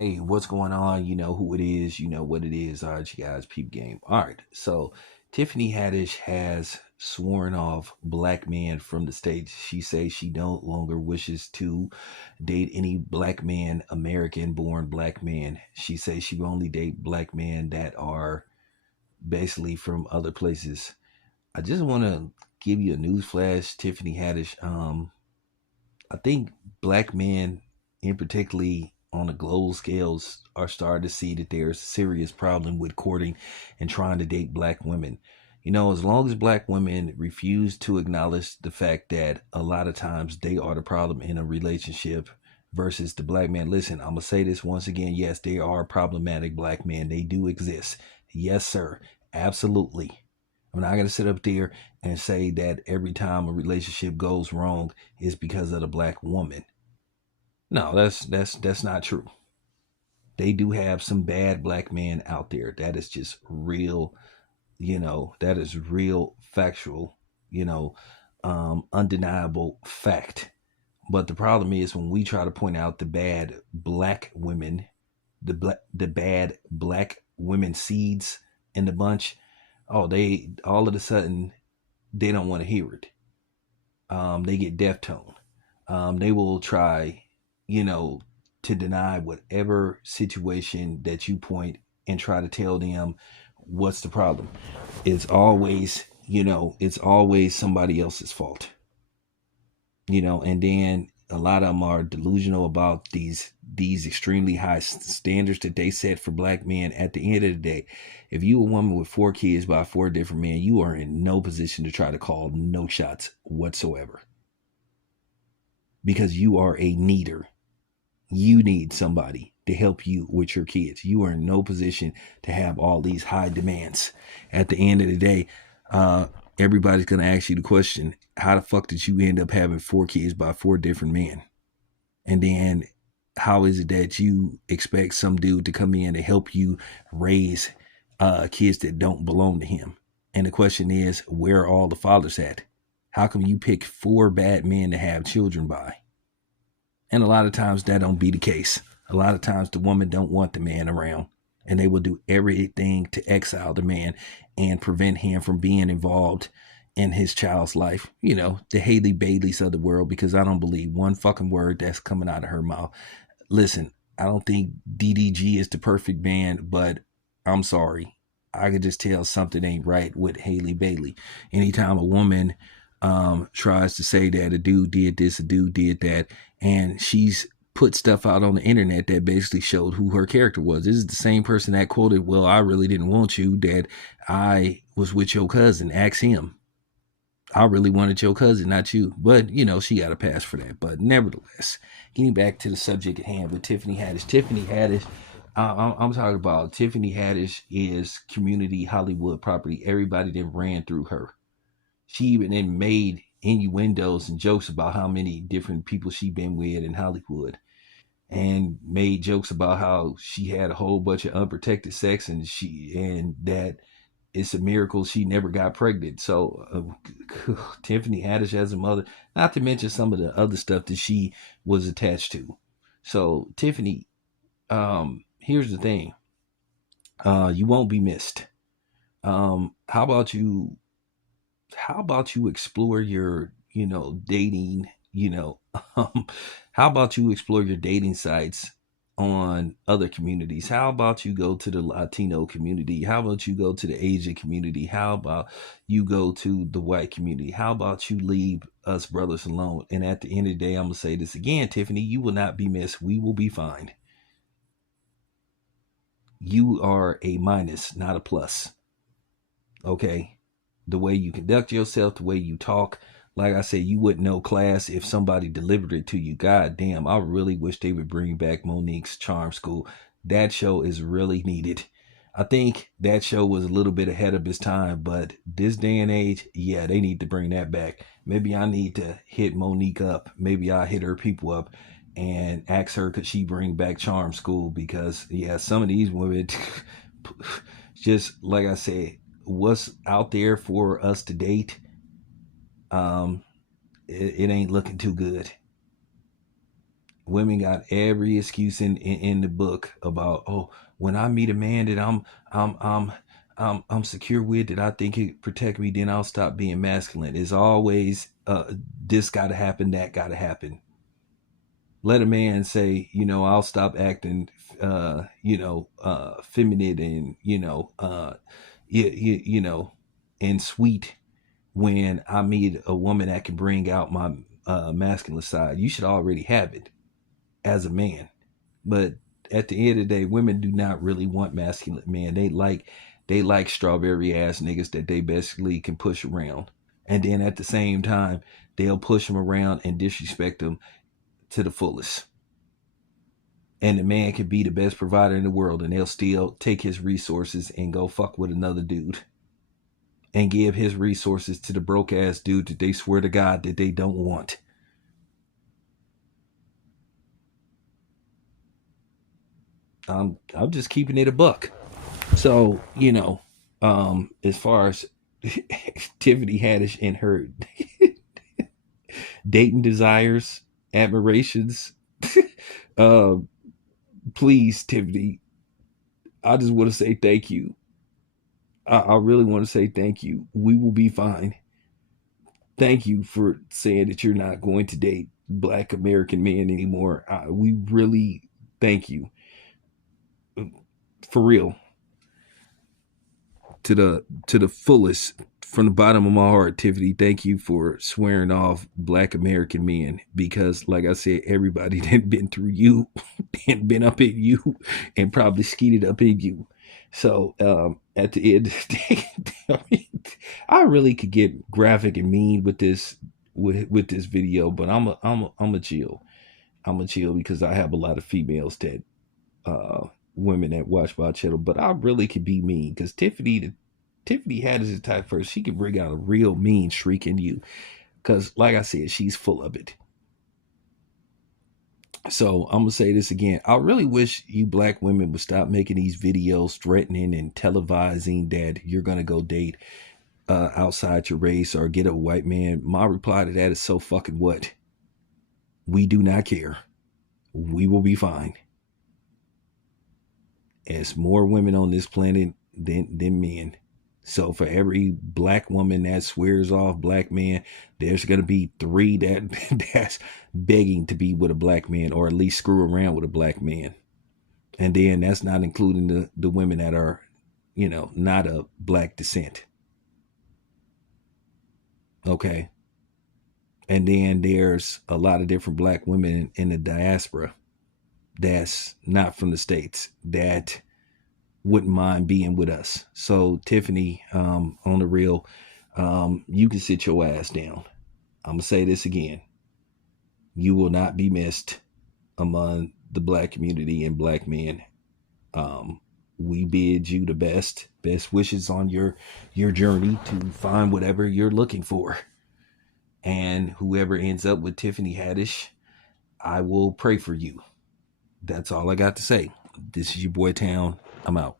Hey, what's going on? You know who it is. You know what it is. All right, you guys, peep game. All right, so Tiffany Haddish has sworn off black men from the stage. She says she no longer wishes to date any black man, American-born black man. She says she will only date black men that are basically from other places. I just want to give you a news flash, Tiffany Haddish. I think black men, in particularly on a global scales, are starting to see that there's a serious problem with courting and trying to date black women. You know, as long as black women refuse to acknowledge the fact that a lot of times they are the problem in a relationship versus the black man. Listen, I'm gonna say this once again. Yes, there are problematic black men. They do exist. Yes, sir. Absolutely. I'm not gonna sit up there and say that every time a relationship goes wrong is because of the black woman. No, that's not true. They do have some bad black men out there. That is just real, that is real factual, undeniable fact. But the problem is when we try to point out the bad black women, the bad black women seeds in the bunch, oh, they all of a sudden they don't want to hear it. They get deaf tone. They will try, you know, to deny whatever situation that you point and try to tell them what's the problem. It's always, it's always somebody else's fault, and then a lot of them are delusional about these extremely high standards that they set for black men. At the end of the day, if you a woman with 4 kids by 4 different men, you are in no position to try to call no shots whatsoever because you are a needer. You need somebody to help you with your kids. You are in no position to have all these high demands. At the end of the day, uh, everybody's going to ask you the question, how the fuck did you end up having 4 kids by 4 different men? And then how is it that you expect some dude to come in to help you raise kids that don't belong to him? And the question is, where are all the fathers at? How come you pick 4 bad men to have children by? And a lot of times that don't be the case. A lot of times the woman don't want the man around, and they will do everything to exile the man and prevent him from being involved in his child's life. The Haley Baileys of the world, because I don't believe one fucking word that's coming out of her mouth. Listen, I don't think DDG is the perfect man, but I'm sorry. I could just tell something ain't right with Haley Bailey. Anytime a woman tries to say that a dude did this, a dude did that, and she's put stuff out on the internet that basically showed who her character was. This is the same person that quoted, "Well, I really didn't want you, that I was with your cousin. Ask him. I really wanted your cousin, not you." But, she got a pass for that. But nevertheless, getting back to the subject at hand with Tiffany Haddish. Tiffany Haddish, I'm talking about Tiffany Haddish is community Hollywood property. Everybody that ran through her. She even then made innuendos and jokes about how many different people she been with in Hollywood, and made jokes about how she had a whole bunch of unprotected sex, and that it's a miracle she never got pregnant. So Tiffany Haddish as a mother, not to mention some of the other stuff that she was attached to. So Tiffany, here's the thing: you won't be missed. How about you? How about you explore your, dating, how about you explore your dating sites on other communities? How about you go to the Latino community? How about you go to the Asian community? How about you go to the white community? How about you leave us brothers alone? And at the end of the day, I'm going to say this again, Tiffany, you will not be missed. We will be fine. You are a minus, not a plus. Okay? The way you conduct yourself, the way you talk. Like I said, you wouldn't know class if somebody delivered it to you. God damn, I really wish they would bring back Monique's Charm School. That show is really needed. I think that show was a little bit ahead of its time, but this day and age, yeah, they need to bring that back. Maybe I need to hit Monique up. Maybe I'll hit her people up and ask her could she bring back Charm School, because yeah, some of these women just like I said, what's out there for us to date, um, it ain't looking too good. Women got every excuse in the book about, oh, when I meet a man that I'm I'm I'm secure with, that I think it protect me, then I'll stop being masculine. It's always this got to happen, that got to happen. Let a man say, I'll stop acting, feminine and and sweet when I meet a woman that can bring out my masculine side. You should already have it as a man. But at the end of the day, women do not really want masculine men. They like strawberry ass niggas that they basically can push around. And then at the same time, they'll push them around and disrespect them to the fullest. And the man can be the best provider in the world, and they'll still take his resources and go fuck with another dude and give his resources to the broke ass dude that they swear to God that they don't want. I'm just keeping it a buck. So, as far as Tiffany Haddish and her dating desires, admirations, uh, please, Tiffany, I just want to say thank you. I really want to say thank you. We will be fine. Thank you for saying that you're not going to date Black American men anymore. We really thank you, for real, to the fullest, from the bottom of my heart. Tiffany, thank you for swearing off Black American men, because like I said, everybody that been through you and been up in you and probably skeeted up in you. So at the end of the day, I really could get graphic and mean with this, with this video, but I'm a chill. I'm a chill because I have a lot of females that uh women that watch my channel, but I really could be mean because Tiffany Haddish is the type of person, she can bring out a real mean streak in you. Because, like I said, she's full of it. So I'm gonna say this again. I really wish you Black women would stop making these videos threatening and televising that you're gonna go date outside your race or get a white man. My reply to that is, so fucking what? We do not care. We will be fine. There's more women on this planet than men. So for every Black woman that swears off Black men, there's gonna be three that's begging to be with a Black man, or at least screw around with a Black man. And then that's not including the women that are, not of Black descent. Okay. And then there's a lot of different Black women in the diaspora that's not from the States that wouldn't mind being with us. So Tiffany, on the real, you can sit your ass down. I'm gonna say this again. You will not be missed among the Black community and Black men. We bid you the best wishes on your journey to find whatever you're looking for. And whoever ends up with Tiffany Haddish, I will pray for you. That's all I got to say. This is your boy Town. I'm out.